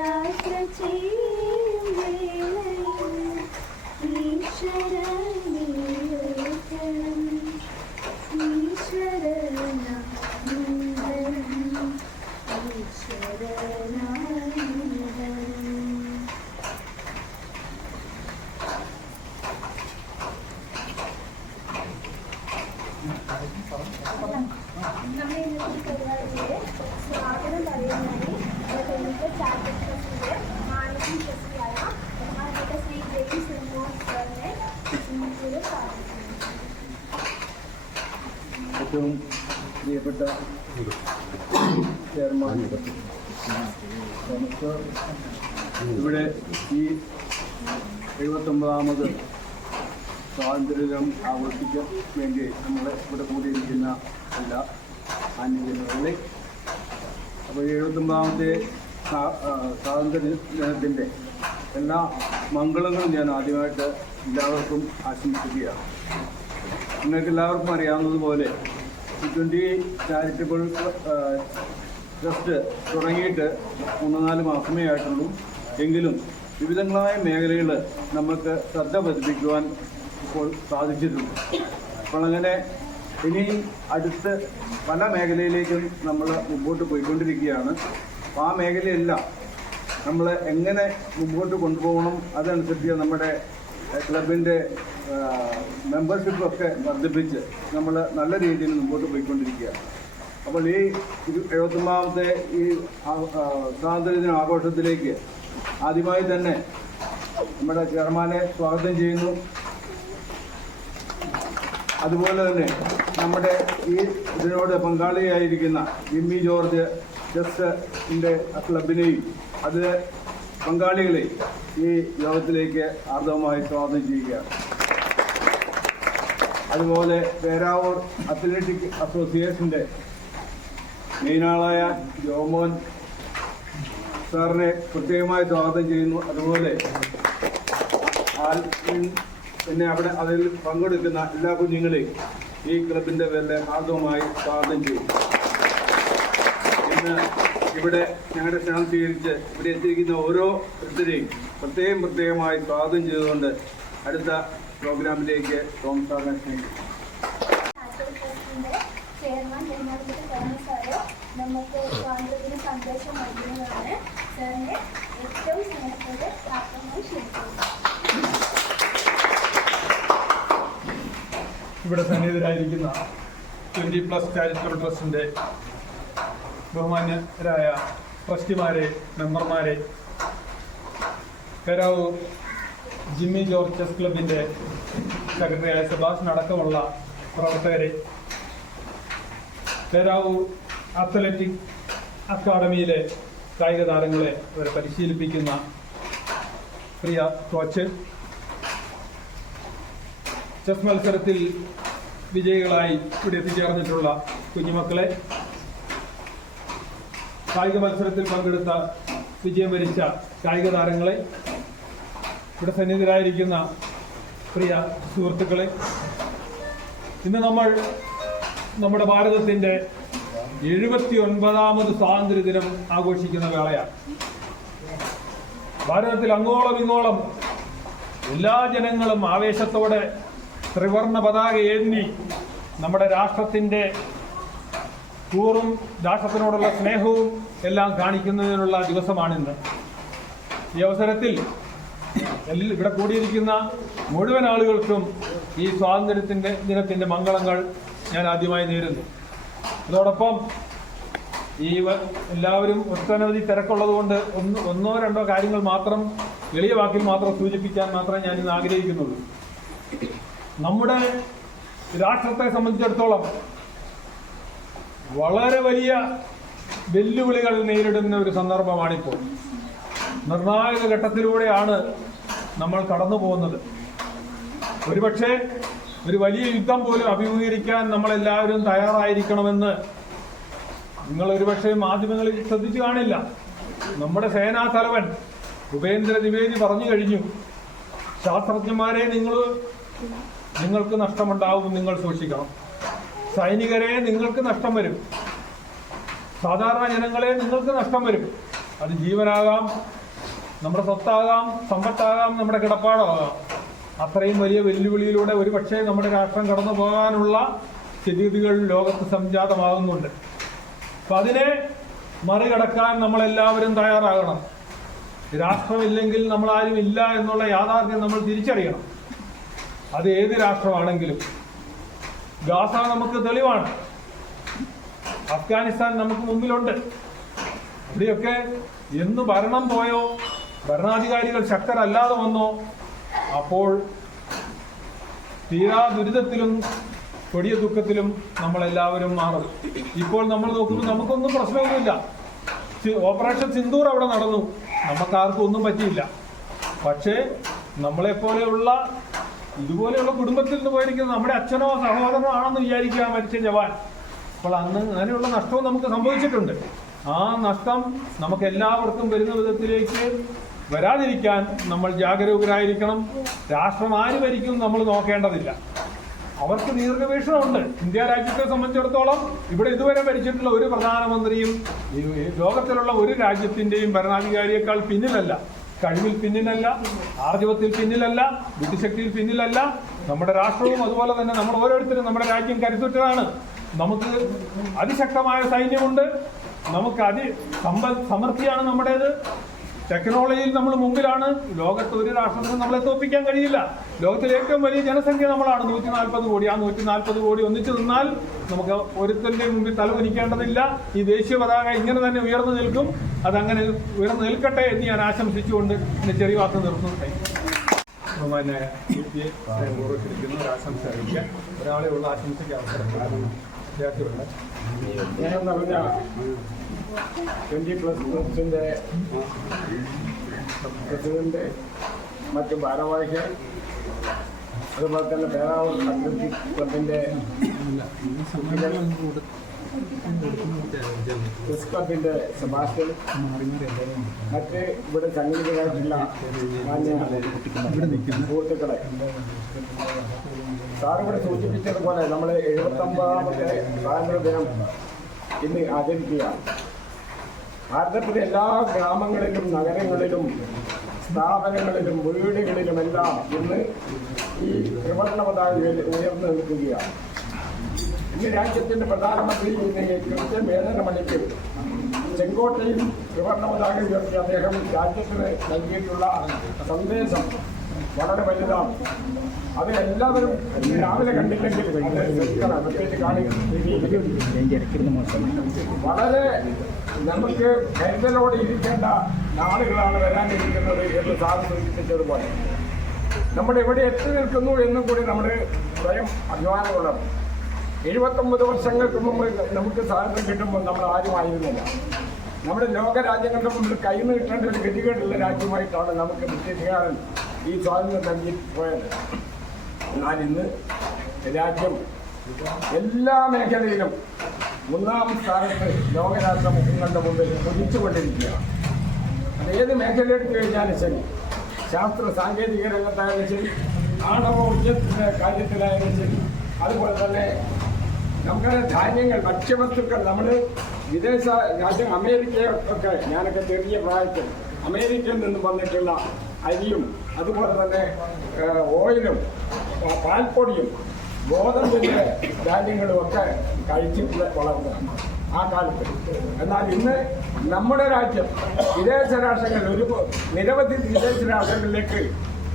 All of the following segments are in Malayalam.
യാത്ര ചെയ്യും വേളയിൽ. ഈശ്വരനീയോർക്കണം ഏറ്റവും പ്രിയപ്പെട്ട ചെയർമാൻ. നമുക്ക് ഇവിടെ ഈ എഴുപത്തൊമ്പതാമത് സ്വാതന്ത്ര്യം ആഘോഷിക്കാൻ വേണ്ടി നമ്മളെ ഇവിടെ കൂടിയിരിക്കുന്ന എല്ലാ ആന്യജനങ്ങളെ അപ്പോൾ എഴുപത്തൊമ്പതാമത്തെ സ്വാതന്ത്ര്യ ദിനത്തിന്റെ എല്ലാ മംഗളങ്ങളും ഞാൻ ആദ്യമായിട്ട് എല്ലാവർക്കും ആശംസിക്കുകയാണ്. നിങ്ങൾക്ക് എല്ലാവർക്കും അറിയാവുന്നതുപോലെ ട്വന്റി ചാരിറ്റബിൾ ട്രസ്റ്റ് തുടങ്ങിയിട്ട് മൂന്ന് നാല് മാസമേ ആയിട്ടുള്ളൂ. എങ്കിലും വിവിധങ്ങളായ മേഖലകൾ നമുക്ക് ശ്രദ്ധ പതിപ്പിക്കുവാൻ ഇപ്പോൾ സാധിച്ചിട്ടുണ്ട്. അപ്പോൾ അങ്ങനെ ഇനി അടുത്ത് പല മേഖലയിലേക്കും നമ്മൾ മുമ്പോട്ട് പോയിക്കൊണ്ടിരിക്കുകയാണ്. അപ്പോൾ ആ മേഖലയെല്ലാം നമ്മൾ എങ്ങനെ മുമ്പോട്ട് കൊണ്ടുപോകണം അതനുസരിച്ച് നമ്മുടെ ക്ലബിന്റെ മെമ്പർഷിപ്പൊക്കെ വർദ്ധിപ്പിച്ച് നമ്മൾ നല്ല രീതിയിൽ മുമ്പോട്ട് പോയിക്കൊണ്ടിരിക്കുകയാണ്. അപ്പോൾ ഈ എഴുപത്തൊമ്പതാമത്തെ ഈ സ്വാതന്ത്ര്യ ദിന സ്വാതന്ത്ര്യദിന ആഘോഷത്തിലേക്ക് ആദ്യമായി തന്നെ നമ്മുടെ ചെയർമാനെ സ്വാഗതം ചെയ്യുന്നു. അതുപോലെ തന്നെ നമ്മുടെ ഈ ഇതിനോട് പങ്കാളിയായിരിക്കുന്ന ജിമ്മി ജോർജ് ജസ്റ്റിന്റെ ക്ലബിനെയും അത് പങ്കാളികളെ ഈ യോഗത്തിലേക്ക് ആർദ്രമായി സ്വാഗതം ചെയ്യുകയാണ് അതുപോലെ പേരാവൂർ അത്ലറ്റിക് അസോസിയേഷന്റെ മെയിനാളായ ജോമോൻ സാറിനെ പ്രത്യേകമായി സ്വാഗതം ചെയ്യുന്നു. അതുപോലെ പിന്നെ അവിടെ അതിൽ പങ്കെടുക്കുന്ന എല്ലാ കുഞ്ഞുങ്ങളെയും ഈ ക്ലബിന്റെ പേരിലെ ഹാർദവമായി സ്വാഗതം ചെയ്യുന്നു. ഇവിടെ ഞങ്ങളുടെ ക്ഷണം സ്വീകരിച്ച് ഇവിടെ എത്തിയിരിക്കുന്ന ഓരോ ഒരുത്തരെയും പ്രത്യേകം പ്രത്യേകമായി സ്വാഗതം ചെയ്തുകൊണ്ട് അടുത്ത പ്രോഗ്രാമിലേക്ക് ടോം സാറിനെ ക്ഷണിക്കും ഇവിടെ സന്നിഹിതരായിരിക്കുന്ന ട്വന്റി പ്ലസ് ചാരിറ്റബിൾ ട്രസ്റ്റിന്റെ ബഹുമാന്യരായ ട്രസ്റ്റിമാരെ മെമ്പർമാരെ കരാവൂർ ജിമ്മി ജോർജ് ചെസ് ക്ലബിന്റെ സെക്രട്ടറിയായ സുഭാഷ് അടക്കമുള്ള പ്രവർത്തകരെ കരാവൂർ അത്ലറ്റിക് അക്കാദമിയിലെ കായിക താരങ്ങളെ അവരെ പരിശീലിപ്പിക്കുന്ന പ്രിയ കോച്ച്. ചെസ് മത്സരത്തിൽ വിജയികളായി ഇവിടെ എത്തിച്ചേർന്നിട്ടുള്ള കുഞ്ഞുമക്കളെ കായിക മത്സരത്തിൽ പങ്കെടുത്ത വിജയം വരിച്ച കായിക താരങ്ങളെ ഇവിടെ സന്നിഹിതരായിരിക്കുന്ന പ്രിയ സുഹൃത്തുക്കളെ ഇന്ന് നമ്മൾ നമ്മുടെ ഭാരതത്തിന്റെ എഴുപത്തി ഒൻപതാമത് സ്വാതന്ത്ര്യ ദിനം ആഘോഷിക്കുന്ന വേളയാണ്. ഭാരതത്തിൽ അങ്ങോളം ഇങ്ങോളം എല്ലാ ജനങ്ങളും ആവേശത്തോടെ ത്രിവർണ പതാക ഏന്തി നമ്മുടെ രാഷ്ട്രത്തിന്റെ കൂറും രാഷ്ട്രത്തിനോടുള്ള സ്നേഹവും എല്ലാം കാണിക്കുന്നതിനുള്ള ദിവസമാണിന്ന്. ഈ അവസരത്തിൽ ഇവിടെ കൂടിയിരിക്കുന്ന മുഴുവൻ ആളുകൾക്കും ഈ സ്വാതന്ത്ര്യത്തിന്റെ ദിനത്തിന്റെ മംഗളങ്ങൾ ഞാൻ ആദ്യമായി നേരുന്നു. അതോടൊപ്പം ഈ എല്ലാവരും ഒട്ടനവധി തിരക്കുള്ളത് കൊണ്ട് ഒന്ന് ഒന്നോ രണ്ടോ കാര്യങ്ങൾ മാത്രം എളിയ വാക്കിൽ മാത്രം സൂചിപ്പിക്കാൻ മാത്രമേ ഞാൻ ഇന്ന് ആഗ്രഹിക്കുന്നുള്ളൂ. നമ്മുടെ രാഷ്ട്രത്തെ സംബന്ധിച്ചിടത്തോളം വളരെ വലിയ വെല്ലുവിളികൾ നേരിടുന്ന ഒരു സന്ദർഭമാണിപ്പോൾ. നിർണായക ഘട്ടത്തിലൂടെയാണ് നമ്മൾ കടന്നു പോകുന്നത്. ഒരുപക്ഷെ ഒരു വലിയ യുദ്ധം പോലും അഭിമുഖീകരിക്കാൻ നമ്മളെല്ലാവരും തയ്യാറായിരിക്കണമെന്ന് നിങ്ങൾ ഒരുപക്ഷെ മാധ്യമങ്ങളിൽ ശ്രദ്ധിച്ചു കാണില്ല. നമ്മുടെ സേനാ തലവൻ ഉപേന്ദ്ര ദ്വിവേദി പറഞ്ഞു കഴിഞ്ഞു ശാസ്ത്രജ്ഞന്മാരെ നിങ്ങൾ നിങ്ങൾക്ക് നഷ്ടമുണ്ടാവും നിങ്ങൾ സൂക്ഷിക്കണം. സൈനികരെ നിങ്ങൾക്ക് നഷ്ടം വരും. സാധാരണ ജനങ്ങളെ നിങ്ങൾക്ക് നഷ്ടം വരും. അത് ജീവനാകാം നമ്മുടെ സ്വത്താകാം സമ്പത്താകാം നമ്മുടെ കിടപ്പാടാകാം. അത്രയും വലിയ വെല്ലുവിളിയിലൂടെ ഒരു പക്ഷേ നമ്മുടെ രാഷ്ട്രം കടന്നു പോകാനുള്ള സ്ഥിതിഗതികൾ ലോകത്ത് സംജാതമാകുന്നുണ്ട്. അപ്പൊ അതിനെ മറികടക്കാൻ നമ്മളെല്ലാവരും തയ്യാറാകണം. രാഷ്ട്രമില്ലെങ്കിൽ നമ്മൾ ആരും ഇല്ല എന്നുള്ള യാഥാർത്ഥ്യം നമ്മൾ തിരിച്ചറിയണം. അത് ഏത് രാഷ്ട്രമാണെങ്കിലും. ഗാസ നമുക്ക് തെളിവാണ്. അഫ്ഗാനിസ്ഥാൻ നമുക്ക് മുമ്പിലുണ്ട് അവിടെയൊക്കെ എന്ന് ഭരണം പോയോ ഭരണാധികാരികൾ ശക്തരല്ലാതെ വന്നോ അപ്പോൾ തീരാ ദുരിതത്തിലും കൊടിയ ദുഃഖത്തിലും നമ്മളെല്ലാവരും മാറും. ഇപ്പോൾ നമ്മൾ നോക്കുമ്പോൾ നമുക്കൊന്നും പ്രശ്നമൊന്നുമില്ല. ഓപ്പറേഷൻ സിന്ദൂർ അവിടെ നടന്നു. നമുക്കാർക്കും ഒന്നും പറ്റിയില്ല. പക്ഷേ നമ്മളെപ്പോലെയുള്ള ഇതുപോലെയുള്ള കുടുംബത്തിൽ നിന്ന് പോയിരിക്കുന്നത് നമ്മുടെ അച്ഛനോ സഹോദരനോ ആണെന്ന് വിചാരിക്കുക മരിച്ച ജവാൻ. അപ്പോൾ അന്ന് അങ്ങനെയുള്ള നഷ്ടവും നമുക്ക് സംഭവിച്ചിട്ടുണ്ട്. ആ നഷ്ടം നമുക്ക് എല്ലാവർക്കും വരുന്ന വിധത്തിലേക്ക് വരാതിരിക്കാൻ നമ്മൾ ജാഗരൂകരായിരിക്കണം. രാഷ്ട്രം ആര് ഭരിക്കും നമ്മൾ നോക്കേണ്ടതില്ല. അവർക്ക് ദീർഘവീക്ഷണമുണ്ട്. ഇന്ത്യ രാജ്യത്തെ സംബന്ധിച്ചിടത്തോളം ഇവിടെ ഇതുവരെ ഭരിച്ചിട്ടുള്ള ഒരു പ്രധാനമന്ത്രിയും ലോകത്തിലുള്ള ഒരു രാജ്യത്തിന്റെയും ഭരണാധികാരിയേക്കാൾ പിന്നിലല്ല. കഴിവിൽ പിന്നിലല്ല ആർജവത്തിൽ പിന്നിലല്ല ബുദ്ധിശക്തിയിൽ പിന്നിലല്ല. നമ്മുടെ രാഷ്ട്രവും അതുപോലെ തന്നെ നമ്മൾ ഓരോരുത്തരും നമ്മുടെ രാജ്യം കരുത്തുറ്റതാണ് നമുക്ക് അതിശക്തമായ സൈന്യമുണ്ട്. നമുക്ക് അതി സമ്പ സമൃദ്ധിയാണ് നമ്മുടേത്. ടെക്നോളജിയിൽ നമ്മൾ മുമ്പിലാണ്. ലോകത്ത് ഒരു രാഷ്ട്രത്തിനും നമ്മളെ തോപ്പിക്കാൻ കഴിയില്ല. ലോകത്തിലെ ഏറ്റവും വലിയ ജനസംഖ്യ നമ്മളാണ്. നൂറ്റി നാൽപ്പത് കോടി. ആ നൂറ്റി നാൽപ്പത് കോടി ഒന്നിച്ചു നിന്നാൽ നമുക്ക് ഒരുത്തന്റെ മുമ്പിൽ തലകുനിക്കേണ്ടതില്ല ഈ ദേശീയ പതാക ഇങ്ങനെ തന്നെ ഉയർന്നു നിൽക്കും. അതങ്ങനെ ഉയർന്നു നിൽക്കട്ടെ എന്ന് ഞാൻ ആശംസിച്ചുകൊണ്ട് എന്റെ ചെറിയ വാക്ക് നിർത്തുന്നു. ഒരാളെ ഉള്ള ആശംസയ്ക്ക് അവസരം. വിദ്യാർത്ഥികളുടെ. ട്വന്റി പ്ലസ് പ്ലസിന്റെ പ്രസിഡന്റ് മറ്റു ഭാരവാഹികൾ അതുപോലെ തന്നെ പേരാവൂർ അത്ലറ്റിക് ക്ലബിന്റെ പ്രസ് ക്ലബിന്റെ സെബാസ്റ്റ്യൻ മറ്റ് ഇവിടെ സംഘടിതരായിട്ടുള്ള സുഹൃത്തുക്കളെ. സാറിവിടെ സൂചിപ്പിച്ചതുപോലെ നമ്മൾ എഴുപത്തൊമ്പതാമത്തെ സ്വാതന്ത്ര്യ ദിനം ഇന്ന് ആചരിക്കുകയാണ്. ഭാരതത്തിലെ എല്ലാ ഗ്രാമങ്ങളിലും നഗരങ്ങളിലും സ്ഥാപനങ്ങളിലും വീടുകളിലുമെല്ലാം ഇന്ന് ഈ ത്രിവർണ പതാക ഉയർന്നു നിൽക്കുകയാണ്. ഇന്ന് രാജ്യത്തിന്റെ പ്രധാനമന്ത്രി ഇന്ന് കൃത്യം ഏഴര മണിക്ക് ചെങ്കോട്ടയിൽ ത്രിവർണ പതാക ഉയർത്തി അദ്ദേഹം രാജ്യത്തിന് നൽകിയിട്ടുള്ള സന്ദേശം വളരെ വലുതാണ്. അത് എല്ലാവരും രാവിലെ കണ്ടില്ലെങ്കിൽ വളരെ നമുക്ക് കരുതലോടെ ഇരിക്കേണ്ട നാളുകളാണ് വരാനിരിക്കുന്നത് എന്ന് സാറ് സൂചിപ്പിച്ചതുപോലെ. നമ്മൾ എവിടെ എത്തി നിൽക്കുന്നു എന്നും കൂടി നമ്മുടെ സ്വയം അഭിമാനമുള്ളത്. കൊള്ളണം എഴുപത്തൊമ്പത് വർഷങ്ങൾക്ക് മുമ്പ് നമുക്ക് സ്വാതന്ത്ര്യം കിട്ടുമ്പോൾ നമ്മൾ ആരും ആയിരുന്നില്ല നമ്മുടെ ലോകരാജ്യങ്ങളുടെ മുമ്പിൽ കൈ നീട്ടേണ്ട ഒരു ഗതികേടുള്ള രാജ്യമായിട്ടാണ് നമുക്ക് ബ്രിട്ടീഷുകാരൻ ഈ സ്വാതന്ത്ര്യം നൽകി പോയത്. എന്നാൽ ഇന്ന് രാജ്യം എല്ലാ മേഖലയിലും ഒന്നാം സ്ഥാനത്ത് ലോകരാഷ്ട്ര മുഖങ്ങളുടെ മുമ്പിൽ കുതിച്ചുകൊണ്ടിരിക്കുകയാണ്. അത് ഏത് മേഖല എടുത്തു കഴിഞ്ഞാലും ശരി. ശാസ്ത്ര സാങ്കേതിക രംഗത്തായാലും ശരി ആണവ ഊർജത്തിന്റെ കാര്യത്തിലായാലും ശരി. അതുപോലെ തന്നെ നമ്മുടെ ധാന്യങ്ങൾ ഭക്ഷ്യവസ്തുക്കൾ നമ്മൾ വിദേശ രാജ്യം അമേരിക്കയൊക്കെ ഞാനൊക്കെ ചെറിയ പ്രായത്തിൽ അമേരിക്കയിൽ നിന്നും വന്നിട്ടുള്ള അരിയും അതുപോലെ തന്നെ ഓയിലും പാൽപ്പൊടിയും ഗോതമ്പിന്റെ ധാന്യങ്ങളും ഒക്കെ കഴിച്ചിട്ട് വളർന്നതാണ് ആ കാലത്ത്. എന്നാൽ ഇന്ന് നമ്മുടെ രാജ്യം വിദേശ രാഷ്ട്രങ്ങളിൽ ഒരു നിരവധി വിദേശ രാഷ്ട്രങ്ങളിലേക്ക്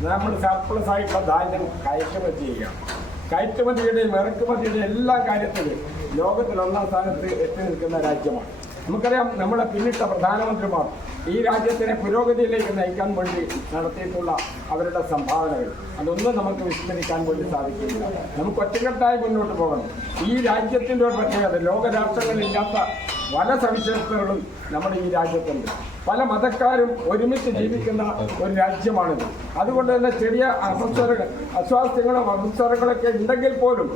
നമ്മൾ സർപ്ലസ് ആയിട്ടുള്ള ധാന്യം കയറ്റുമതി ചെയ്യുകയാണ് കയറ്റുമതിയുടെയും ഇറക്കുമതിയുടെയും എല്ലാ കാര്യത്തിലും ലോകത്തിൽ ഒന്നാം സ്ഥാനത്ത് എത്തി നിൽക്കുന്ന രാജ്യമാണ്. നമുക്കറിയാം നമ്മുടെ പിന്നിട്ട പ്രധാനമന്ത്രിമാർ ഈ രാജ്യത്തിനെ പുരോഗതിയിലേക്ക് നയിക്കാൻ വേണ്ടി നടത്തിയിട്ടുള്ള അവരുടെ സംഭാവനകൾ. അതൊന്നും നമുക്ക് വിസ്മരിക്കാൻ വേണ്ടി സാധിക്കില്ല. നമുക്ക് ഒറ്റക്കെട്ടായി മുന്നോട്ട് പോകണം. ഈ രാജ്യത്തിന്റെ ഒരു പ്രത്യേകത ലോകരാഷ്ട്രങ്ങളില്ലാത്ത പല സവിശേഷതകളും നമ്മുടെ ഈ രാജ്യത്തുണ്ട്. പല മതക്കാരും ഒരുമിച്ച് ജീവിക്കുന്ന ഒരു രാജ്യമാണിത്. അതുകൊണ്ട് തന്നെ ചെറിയ അസ്വസ്ഥതകൾ അസ്വാസ്ഥ്യങ്ങളും അസ്വസ്ഥതകളൊക്കെ ഉണ്ടെങ്കിൽ പോലും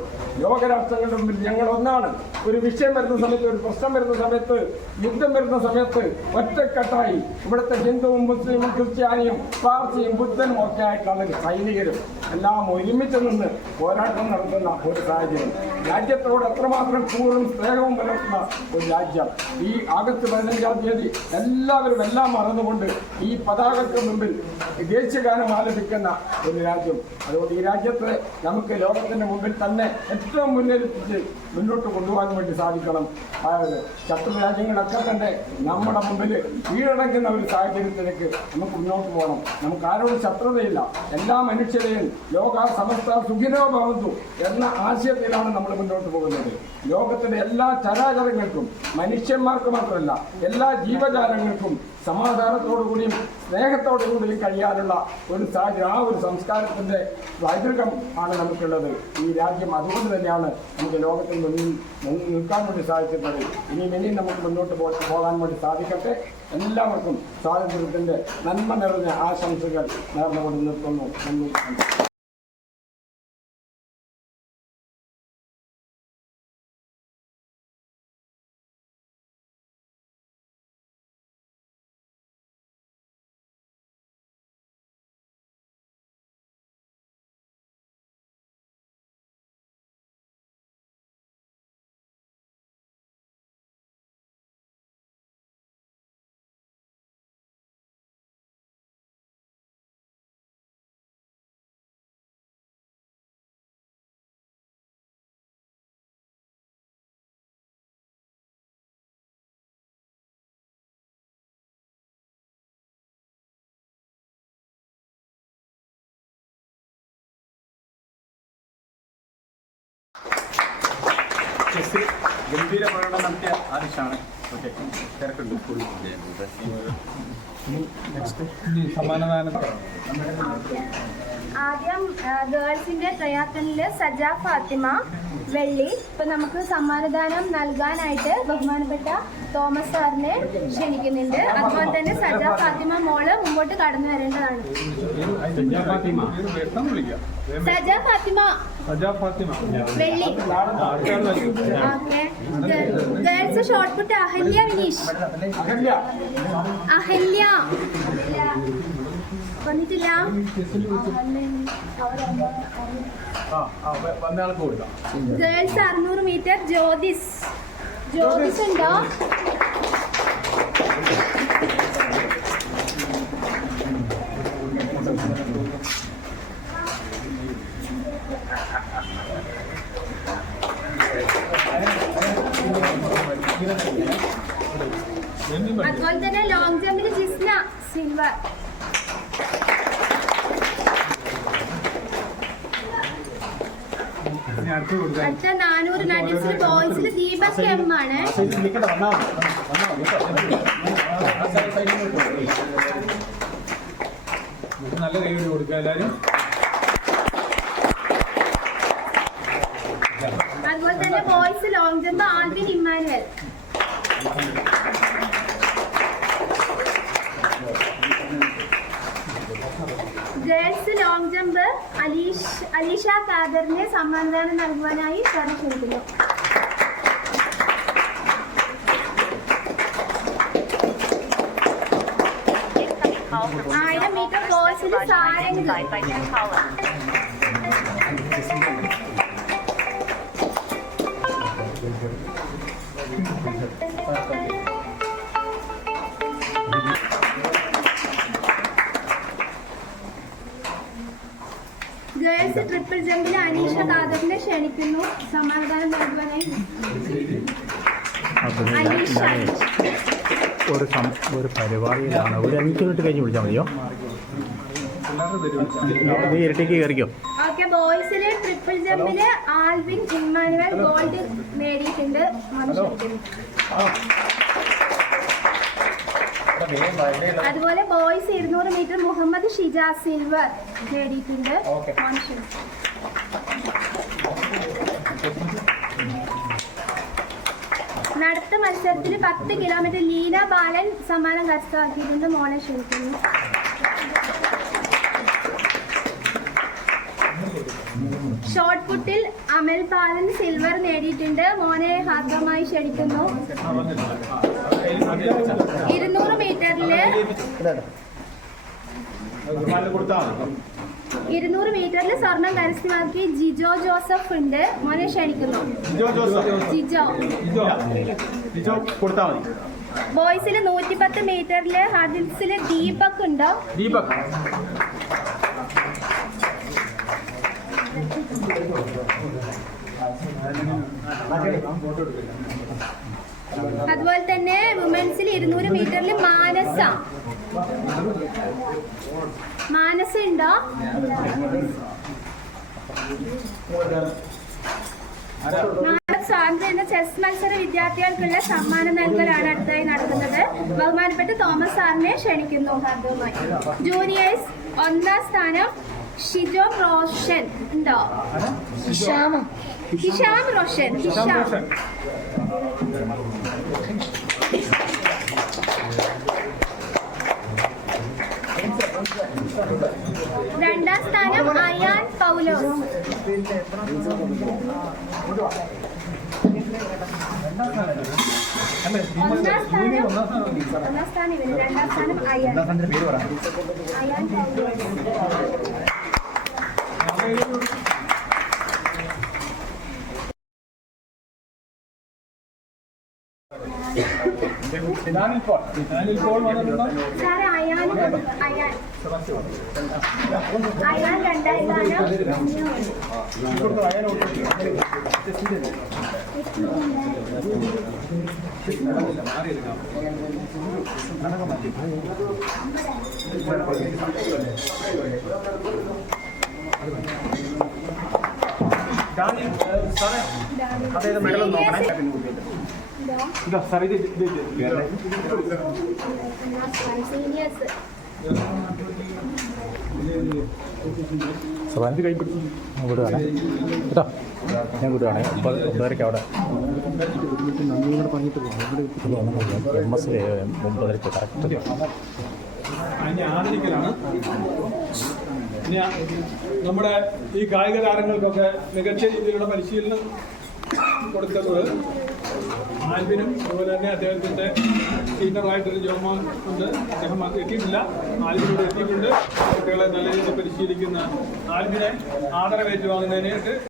ലോകരാഷ്ട്രങ്ങളുടെ മുമ്പിൽ ഞങ്ങൾ ഒന്നാണ്. ഒരു വിഷയം വരുന്ന സമയത്ത് ഒരു പ്രശ്നം വരുന്ന സമയത്ത് യുദ്ധം വരുന്ന സമയത്ത് ഒറ്റക്കെട്ടായി ഇവിടുത്തെ ഹിന്ദുവും മുസ്ലിമും ക്രിസ്ത്യാനിയും പാർസിയും ബുദ്ധനും ഒക്കെ ആയിട്ടുള്ള സൈനികരും എല്ലാം ഒരുമിച്ച് നിന്ന് പോരാട്ടം നടത്തുന്ന ഒരു സാഹചര്യം രാജ്യത്തോട് എത്രമാത്രം കൂറും സ്നേഹവും പുലർത്തുന്ന ഒരു രാജ്യം. ഈ ആഗസ്റ്റ് പതിനഞ്ചാം തീയതി എല്ലാവരും എല്ലാം മറന്നുകൊണ്ട് ഈ പതാകയ്ക്ക് മുമ്പിൽ ദേശീയഗാനം ആലപിക്കുന്ന ഒരു രാജ്യം. അതുകൊണ്ട് ഈ രാജ്യത്ത് നമുക്ക് ലോകത്തിന്റെ മുമ്പിൽ തന്നെ ഏറ്റവും മുന്നിലെത്തിച്ച് മുന്നോട്ട് കൊണ്ടുപോകാൻ വേണ്ടി സാധിക്കണം. അതായത് ശത്രു രാജ്യങ്ങളൊക്കെ തന്നെ നമ്മുടെ മുമ്പിൽ കീഴടങ്ങുന്ന ഒരു സാഹചര്യത്തിലേക്ക് നമുക്ക് മുന്നോട്ട് പോകണം. നമുക്ക് ആരോടും ശത്രുതയില്ല. എല്ലാ മനുഷ്യരെയും ലോക സമസ്ത സുഖിനോ ഭവന്തു എന്ന ആശയത്തിലാണ് നമ്മൾ മുന്നോട്ട് പോകുന്നത്. ലോകത്തിലെ എല്ലാ ചരാചരങ്ങൾക്കും മനുഷ്യന്മാർക്ക് മാത്രമല്ല എല്ലാ ജീവജാലങ്ങൾക്കും സമാധാനത്തോടു സ്നേഹത്തോടുകൂടിയും സ്നേഹത്തോടു കൂടിയും കഴിയാനുള്ള ഒരു സാഹചര്യം ആ ഒരു സംസ്കാരത്തിന്റെ പൈതൃകം ആണ് നമുക്കുള്ളത്. ഈ രാജ്യം അതുകൊണ്ട് തന്നെയാണ് നമുക്ക് ലോകത്തിൽ മുന്നിൽ നിൽക്കാൻ വേണ്ടി സാധിച്ചിട്ടുള്ളത്. ഇനി ഇനിയും നമുക്ക് മുന്നോട്ട് പോകാൻ വേണ്ടി സാധിക്കട്ടെ. എല്ലാവർക്കും സ്വാതന്ത്ര്യത്തിന്റെ നന്മ നിറഞ്ഞ ആശംസകൾ നേർന്നുകൊണ്ട് നിർത്തുന്നു. നന്ദി. ചെസ്സിൽ ഗംഭീര പ്രകടനം നടത്തിയ ആദിഷാണ് ഓക്കെ. തിരക്കുണ്ട്. ഇനി സമ്മാനദാനത്തിൽ ആദ്യം ഗേൾസിന്റെ ട്രയാത്തണിൽ സജ ഫാത്തിമ വെള്ളി. ഇപ്പൊ നമുക്ക് സമ്മാനദാനം നൽകാനായിട്ട് ബഹുമാനപ്പെട്ട തോമസ് സാറിനെ ക്ഷണിക്കുന്നുണ്ട്. അതുപോലെ തന്നെ സജ ഫാത്തിമ മോൾ മുമ്പോട്ട് കടന്നു വരേണ്ടതാണ്. സജാ ഫാത്തിമ. വെള്ളി. Okay. Girls shot put Ahalya Vineesh. Ahalya. വന്നിട്ടില്ല. ഗേൾസ് അറുന്നൂറ് മീറ്റർ ജ്യോതിസ്. മതി. അതുപോലെ തന്നെ ലോങ് ജമ്പിൽ ജിസ്ന സിൽവർ കൊടുക്കാൻ. അടുത്ത നാനൂറ് നടിച്ചിൽ ബോയ്സിൽ ദീപക് എം ആണ്. നല്ല കൈയ്യടി കൊടുക്കുക എല്ലാവരും. അതുപോലെ തന്നെ boys long jump Alvin Immanuel girls long jump Aleesh Aleesha ഖാദറിന് സമ്മാനദാനം നൽകുവാനായി സാറ് ക്ഷണിക്കുന്നു ആയിരം മീറ്റർ ബോയ്സിൽ സാരംഗ് ഗേൾസ് ട്രിപ്പിൾ ജമ്പിൽ അനീഷ ഖാദറിനെ ക്ഷണിക്കുന്നു. സമാധാനം നൽകുവാനായി. ഒരു ഒരു പരിപാടിയിലാണ്. ഒരു അഞ്ച് മിനിറ്റ് കഴിഞ്ഞ് വിളിച്ചാൽ മതിയോ? നീ ഇരട്ടിക്ക് കയറിക്കോ. ഓക്കെ ബോയ്സിലെ ട്രിപ്പിൾ ജമ്പിൽ ആൽവിൻ ഇമ്മാനുവൽ ഗോൾഡ് നേടിയിട്ടുണ്ട്. അതുപോലെ ബോയ്സ് ഇരുന്നൂറ് മീറ്റർ മുഹമ്മദ് ഷിജാ സിൽവർ നേടിയിട്ടുണ്ട്. നടത്ത മത്സരത്തിൽ പത്ത് കിലോമീറ്റർ ലീന ബാലൻ സമ്മാനം കരസ്ഥമാക്കിയിട്ടുണ്ട് മോനെ ക്ഷണിക്കുന്നു ഷോർട്ട് പുട്ടിൽ അമൽ പാലൻ സിൽവർ നേടിയിട്ടുണ്ട്. മോനെ ഹാർദമായി ക്ഷണിക്കുന്നു. ഇരുന്നൂറ് മീറ്ററിൽ ഇരുന്നൂറ് മീറ്ററിൽ സ്വർണം കരസ്ഥമാക്കി ജിജോ ജോസഫ് ഉണ്ട്. മോനെ ക്ഷണിക്കുന്നു. ജിജോ ജിജോ. ജിജോ. ജിജോ കൊടുത്താൽ മതി. ബോയ്സിൽ നൂറ്റിപ്പത്ത് മീറ്ററിൽ ഹഡിൽസിൽ ദീപക് ഉണ്ടോ? ദീപക്. അതുപോലെ തന്നെ വുമൻസിൽ ഇരുന്നൂറ് മീറ്ററിൽ മാനസ. മാനസ ഉണ്ടോ? എന്ന ചെസ് മത്സര വിദ്യാർത്ഥികൾക്കുള്ള സമ്മാനം നൽകലാണ് അടുത്തായി നടക്കുന്നത്. ബഹുമാനപ്പെട്ട തോമസ് സാറിനെ ക്ഷണിക്കുന്നു ജൂനിയേഴ്സ് ഒന്നാം സ്ഥാനം ഷിജോ റോഷൻ ഉണ്ടോ ഹിഷാം റോഷൻ ഹിഷാം രണ്ടാം സ്ഥാനം അയാൻ പൗലോസ് ഒന്നാം സ്ഥാനം ഒന്നാം സ്ഥാനം ഇവർ രണ്ടാം സ്ഥാനം അയാൻ അയാൻ പൗലോസ് ഞാനിപ്പോൾ സാറേ അതായത് മെഡൽ നോക്കണേ ഇതാ സാർ ഇത് ഇത് സീനിയേഴ്സ് സവാൻ ഞാൻ വിടുവാണേ കേട്ടോ ഞാൻ വിടുകയാണേ ഒമ്പത് ഒമ്പതരയ്ക്ക് അവിടെ എം എസ് ഒമ്പതരയ്ക്ക് കറക്റ്റ് നമ്മുടെ ഈ കായിക താരങ്ങൾക്കൊക്കെ മികച്ച രീതിയിലുള്ള പരിശീലനം കൊടുക്കുന്നത് ആൽബിനും അതുപോലെ തന്നെ അദ്ദേഹത്തിന്റെ ടീച്ചറായിട്ടൊരു ജോമോൻ ഉണ്ട്. അദ്ദേഹം എത്തിയിട്ടില്ല. ആൽബിനോട് എത്തിയിട്ടുണ്ട്. കുട്ടികളെ നല്ല രീതിയിൽ പരിശീലിക്കുന്ന ആൽബിനെ ആദരവേറ്റുവാങ്ങുന്നതിനായിട്ട്